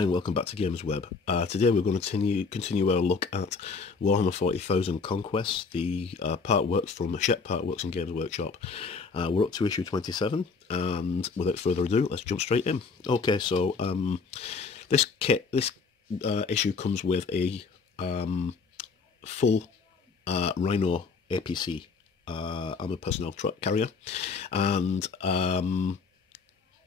Hi and welcome back to Games Web. Today we're going to continue our look at Warhammer 40,000 Conquest, the Partworks from Hachette, Partworks and Games Workshop. We're up to issue 27, and without further ado, let's jump straight in. Okay, so this issue comes with a full Rhino APC armoured personnel truck carrier, and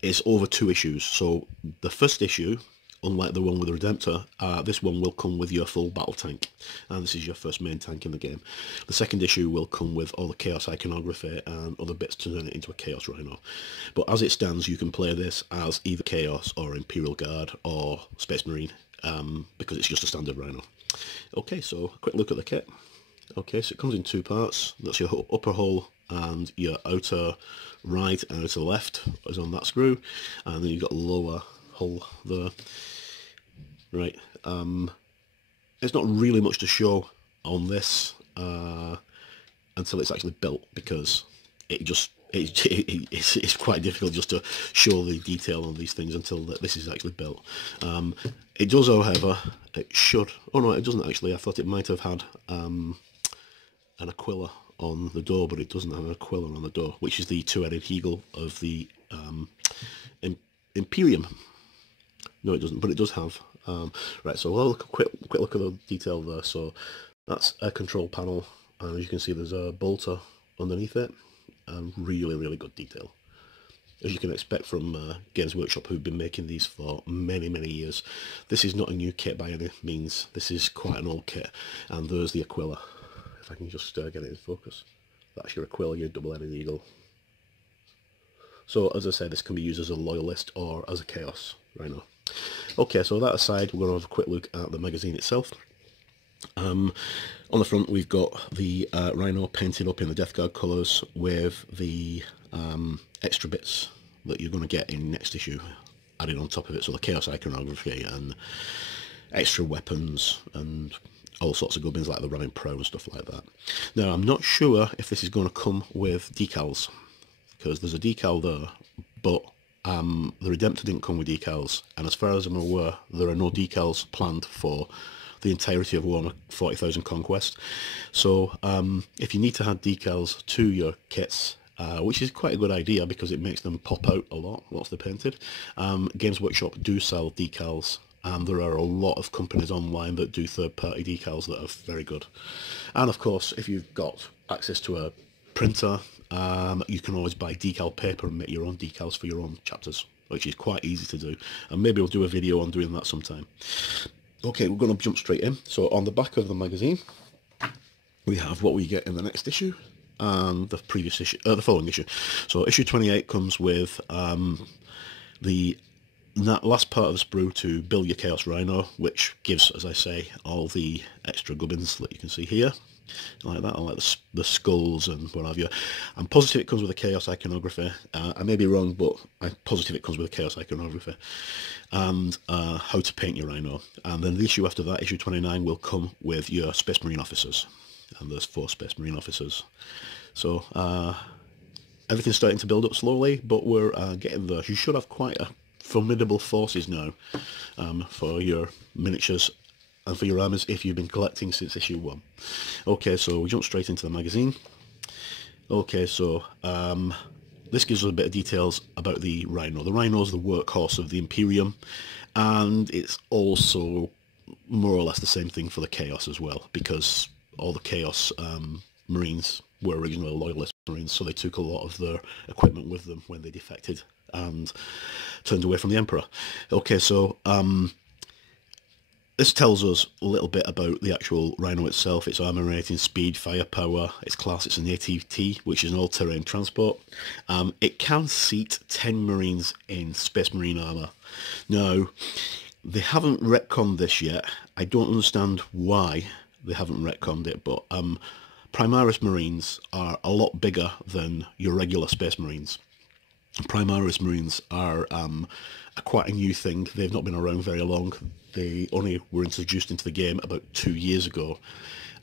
it's over 2 issues. So the first issue, unlike the one with the Redemptor, this one will come with your full battle tank, and this is your first main tank in the game. The second issue will come with all the Chaos iconography and other bits to turn it into a Chaos Rhino. But as it stands, you can play this as either Chaos or Imperial Guard or Space Marine, because it's just a standard Rhino. Okay, so a quick look at the kit. Okay, so it comes in 2 parts. That's your upper hull and your outer right and outer left is on that screw, and then you've got lower hull there. Right, it's not really much to show on this until it's actually built, because it's quite difficult just to show the detail on these things until this is actually built. It does, however, it should, oh no, it doesn't actually. I thought it might have had an Aquila on the door, but it doesn't have an Aquila on the door, which is the 2-headed eagle of the Imperium. No, it doesn't, but it does have. Right, so we'll have a quick look at the detail there. So that's a control panel, and as you can see, there's a bolter underneath it, and really good detail, as you can expect from Games Workshop, who've been making these for many years. This is not a new kit by any means. This is quite an old kit, and there's the Aquila. If I can just get it in focus. That's your Aquila, your double-headed eagle. So, as I said, this can be used as a Loyalist or as a Chaos Rhino. Okay, so that aside, we're going to have a quick look at the magazine itself. On the front, we've got the Rhino painted up in the Death Guard colours with the extra bits that you're going to get in next issue added on top of it. So the Chaos iconography and extra weapons and all sorts of gubbins like the Rhine Pro and stuff like that. Now, I'm not sure if this is going to come with decals, because there's a decal there, but the Redemptor didn't come with decals, and as far as I'm aware, there are no decals planned for the entirety of Warhammer 40,000 Conquest. So if you need to add decals to your kits, which is quite a good idea because it makes them pop out a lot once they're painted, Games Workshop do sell decals, and there are a lot of companies online that do third-party decals that are very good. And of course, if you've got access to a printer, you can always buy decal paper and make your own decals for your own chapters, which is quite easy to do, and maybe we'll do a video on doing that sometime. Okay, we're going to jump straight in. So on the back of the magazine, we have what we get in the next issue and the previous issue, the following issue. So issue 28 comes with that last part of the sprue to build your Chaos Rhino, which gives, as I say, all the extra gubbins that you can see here, like that. I like the skulls and what have you. I'm positive it comes with a Chaos iconography. I may be wrong, but I'm positive it comes with a Chaos iconography, and how to paint your Rhino. And then the issue after that, issue 29, will come with your Space Marine officers, and there's 4 Space Marine officers. So everything's starting to build up slowly, but we're getting there. You should have quite a formidable forces now for your miniatures and for your armors if you've been collecting since issue 1. Okay, so we jump straight into the magazine. Okay, so this gives us a bit of details about the Rhino. The Rhino's the workhorse of the Imperium, and it's also more or less the same thing for the Chaos as well, because all the Chaos Marines were originally Loyalist Marines, so they took a lot of their equipment with them when they defected and turned away from the Emperor. Okay, so this tells us a little bit about the actual Rhino itself, its armor rating, speed, firepower, its class. It's an ATT, which is an all-terrain transport. It can seat 10 Marines in Space Marine armor. Now, they haven't retconned this yet. I don't understand why they haven't retconned it, but Primaris Marines are a lot bigger than your regular Space Marines. Primaris Marines are quite a new thing. They've not been around very long. They only were introduced into the game about 2 years ago,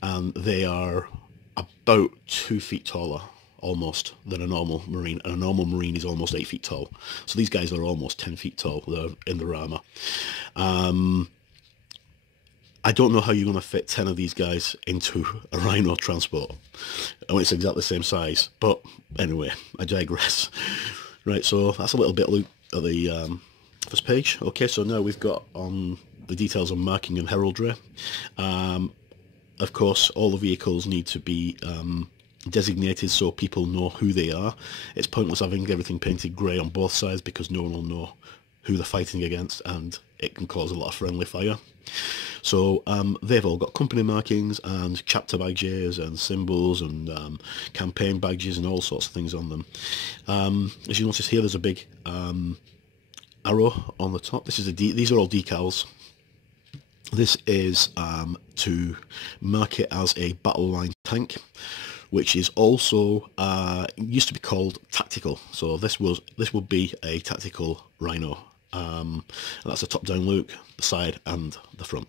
and they are about 2 feet taller almost than a normal marine, and a normal marine is almost 8 feet tall. So these guys are almost 10 feet tall. They're in their armour. I don't know how you're going to fit 10 of these guys into a Rhino transport. Oh, it's exactly the same size, but anyway, I digress. Right, so that's a little bit look at the first page. Okay, so now we've got on the details on marking and heraldry. Of course, all the vehicles need to be designated so people know who they are. It's pointless having everything painted grey on both sides because no one will know who they're fighting against, and it can cause a lot of friendly fire. So they've all got company markings and chapter badges and symbols and campaign badges and all sorts of things on them. As you notice here, there's a big arrow on the top. These are all decals. This is to mark it as a battle line tank, which is also used to be called tactical. So this would be a tactical Rhino. And that's a top-down look, the side and the front.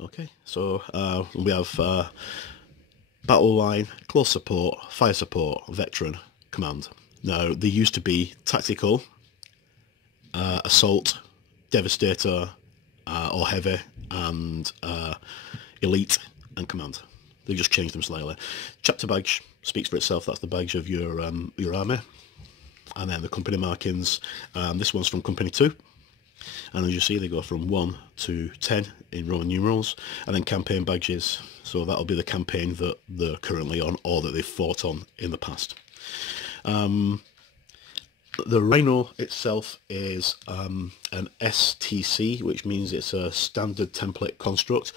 Okay, so we have battle line, close support, fire support, veteran, command. Now they used to be tactical, assault, devastator, or heavy, and elite and command. They just changed them slightly. Chapter badge speaks for itself. That's the badge of your army. And then the company markings, this one's from company 2, and as you see they go from 1 to 10 in Roman numerals, and then campaign badges, so that'll be the campaign that they're currently on or that they've fought on in the past. The Rhino itself is an STC, which means it's a standard template construct.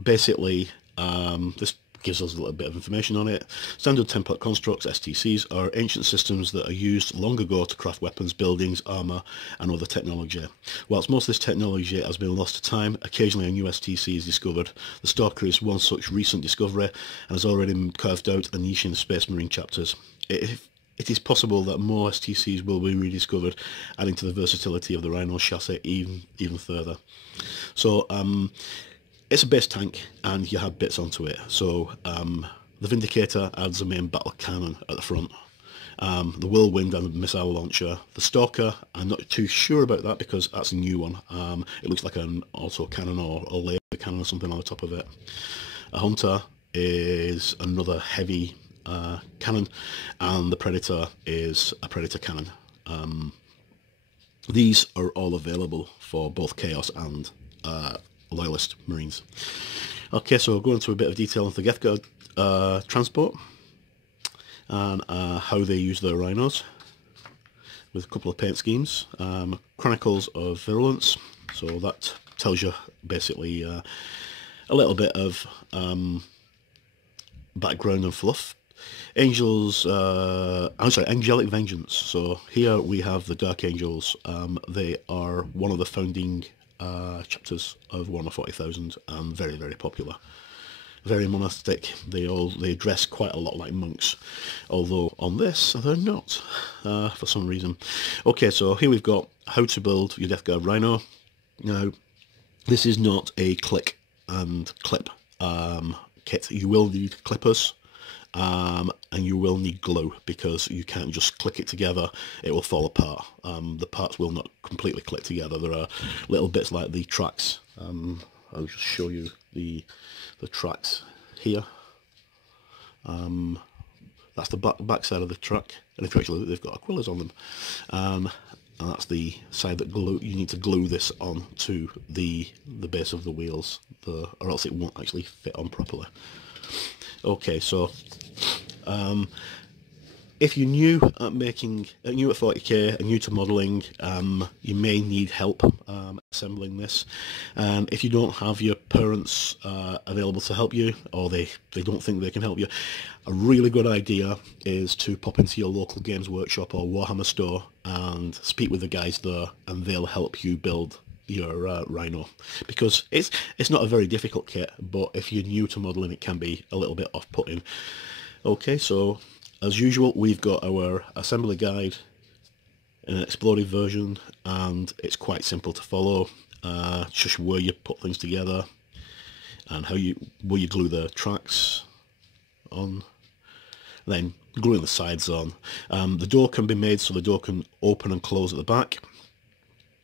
Basically, this gives us a little bit of information on it. Standard template constructs, STCs, are ancient systems that are used long ago to craft weapons, buildings, armour and other technology. Whilst most of this technology has been lost to time, occasionally a new STC is discovered. The Stalker is one such recent discovery and has already carved out a niche in the Space Marine chapters. It is possible that more STCs will be rediscovered, adding to the versatility of the Rhino chassis even further. So it's a base tank and you have bits onto it. So the Vindicator adds a main battle cannon at the front. The Whirlwind and the missile launcher. The Stalker, I'm not too sure about that because that's a new one. It looks like an auto cannon or a laser cannon or something on the top of it. A Hunter is another heavy cannon, and the Predator is a Predator cannon. These are all available for both Chaos and Loyalist Marines. Okay, so we'll go into a bit of detail on the Death Guard transport and how they use their Rhinos with a couple of paint schemes. Chronicles of Virulence, so that tells you basically a little bit of background and fluff. Angelic Vengeance. So here we have the Dark Angels. They are one of the founding chapters of Warhammer 40,000 and very, very popular. Very monastic. They dress quite a lot like monks, although on this they're not for some reason. Okay, so here we've got how to build your Death Guard Rhino. Now this is not a click and clip kit. You will need clippers. And you will need glue because you can't just click it together, it will fall apart. The parts will not completely click together. There are little bits like the tracks. I'll just show you the tracks here. That's the back side of the track, and if you actually look, they've got aquillas on them. And that's the side that you need to glue this on to the base of the wheels, or else it won't actually fit on properly. Okay, so if you're new at 40k and new to modelling, you may need help assembling this. If you don't have your parents available to help you, or they don't think they can help you, a really good idea is to pop into your local Games Workshop or Warhammer store and speak with the guys there, and they'll help you build your Rhino, because it's not a very difficult kit, but if you're new to modelling it can be a little bit off-putting. Okay, so as usual we've got our assembly guide in an exploded version, and it's quite simple to follow. Just where you put things together and where you glue the tracks on, then gluing the sides on. The door can be made so the door can open and close at the back,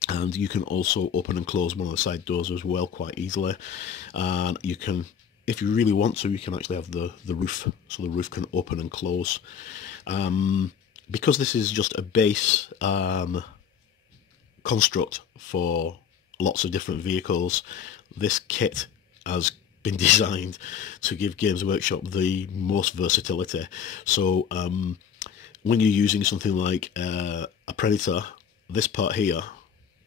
and you can also open and close one of the side doors as well quite easily. And you can, if you really want to, you can actually have the roof, so the roof can open and close. Because this is just a base construct for lots of different vehicles, this kit has been designed to give Games Workshop the most versatility. So when you're using something like a Predator, this part here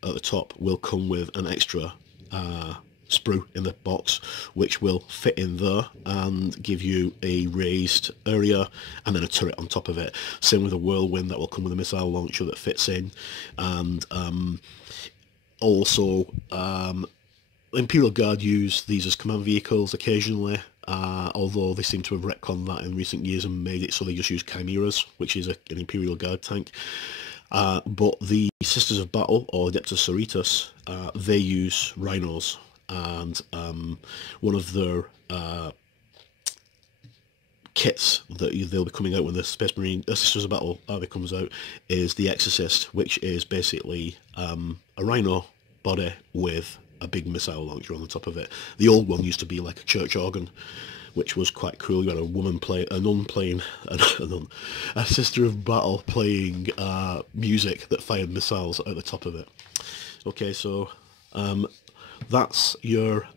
at the top will come with an extra sprue in the box, which will fit in there and give you a raised area and then a turret on top of it. Same with a Whirlwind, that will come with a missile launcher that fits in. And also Imperial Guard use these as command vehicles occasionally, although they seem to have retconned that in recent years and made it so they just use Chimeras, which is an Imperial Guard tank. But the Sisters of Battle, or Adeptus Sororitas, they use Rhinos, and one of their kits that they'll be coming out when the Space Marine Sisters of Battle army comes out is the Exorcist, which is basically a Rhino body with a big missile launcher on the top of it. The old one used to be like a church organ, which was quite cool. You had a woman a nun playing, a Sister of Battle playing music that fired missiles out the top of it. Okay, so that's your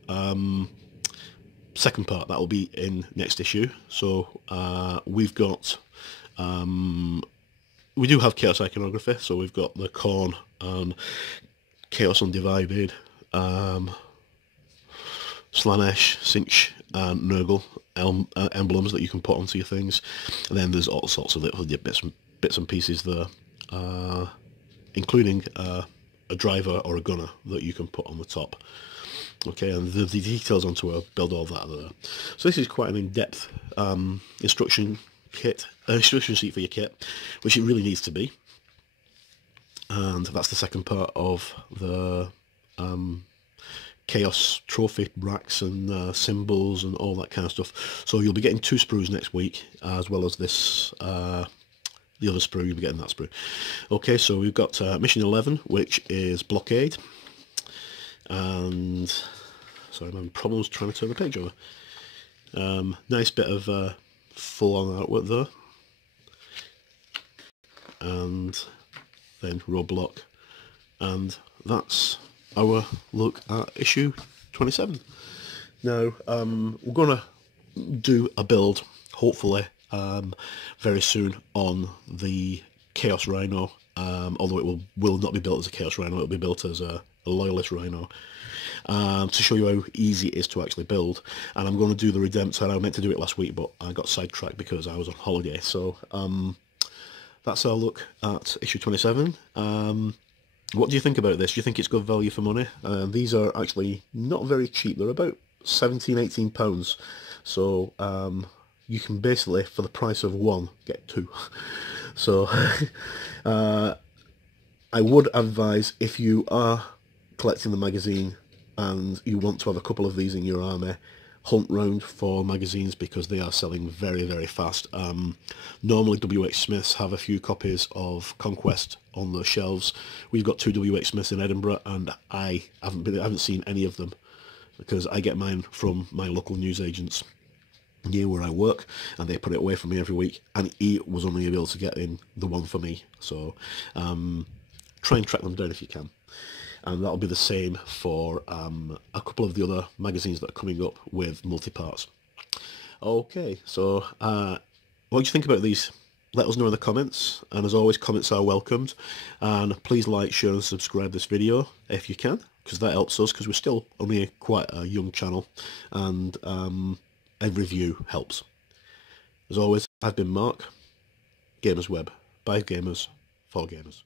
second part. That will be in next issue. So we've got, we do have Chaos Iconography, so we've got the Khorne and Chaos Undivided, Slaanesh, Sinch and Nurgle emblems that you can put onto your things. And then there's all sorts of little bits and pieces there, including a driver or a gunner that you can put on the top. Okay, and the details onto a build, all that there. So this is quite an in-depth instruction sheet for your kit, which it really needs to be. And that's the second part of the Chaos trophy racks and symbols and all that kind of stuff. So you'll be getting 2 sprues next week, as well as this, the other sprue. You'll be getting that sprue. Okay, so we've got mission 11, which is Blockade. And sorry, I'm having problems trying to turn the page over. Nice bit of full-on artwork there. And then Roadblock. And that's our look at issue 27. Now, we're going to do a build, hopefully, very soon on the Chaos Rhino, although it will not be built as a Chaos Rhino, it will be built as a Loyalist Rhino, to show you how easy it is to actually build. And I'm going to do the Redemptor. I meant to do it last week, but I got sidetracked because I was on holiday. So that's our look at issue 27. What do you think about this? Do you think it's good value for money? These are actually not very cheap. They're about £17–18. So you can basically, for the price of 1, get 2. So I would advise, if you are collecting the magazine and you want to have a couple of these in your army, hunt round for magazines, because they are selling very, very fast. Normally WH Smiths have a few copies of Conquest on their shelves. We've got 2 WH Smiths in Edinburgh, and I haven't seen any of them, because I get mine from my local newsagents near where I work, and they put it away for me every week, and he was only able to get in the one for me. So try and track them down if you can. And that'll be the same for a couple of the other magazines that are coming up with multi-parts. Okay, so what do you think about these? Let us know in the comments, and as always, comments are welcomed. And please like, share and subscribe this video if you can, because that helps us, because we're still only quite a young channel, and every view helps. As always, I've been Mark, Gamers Web, by gamers, for gamers.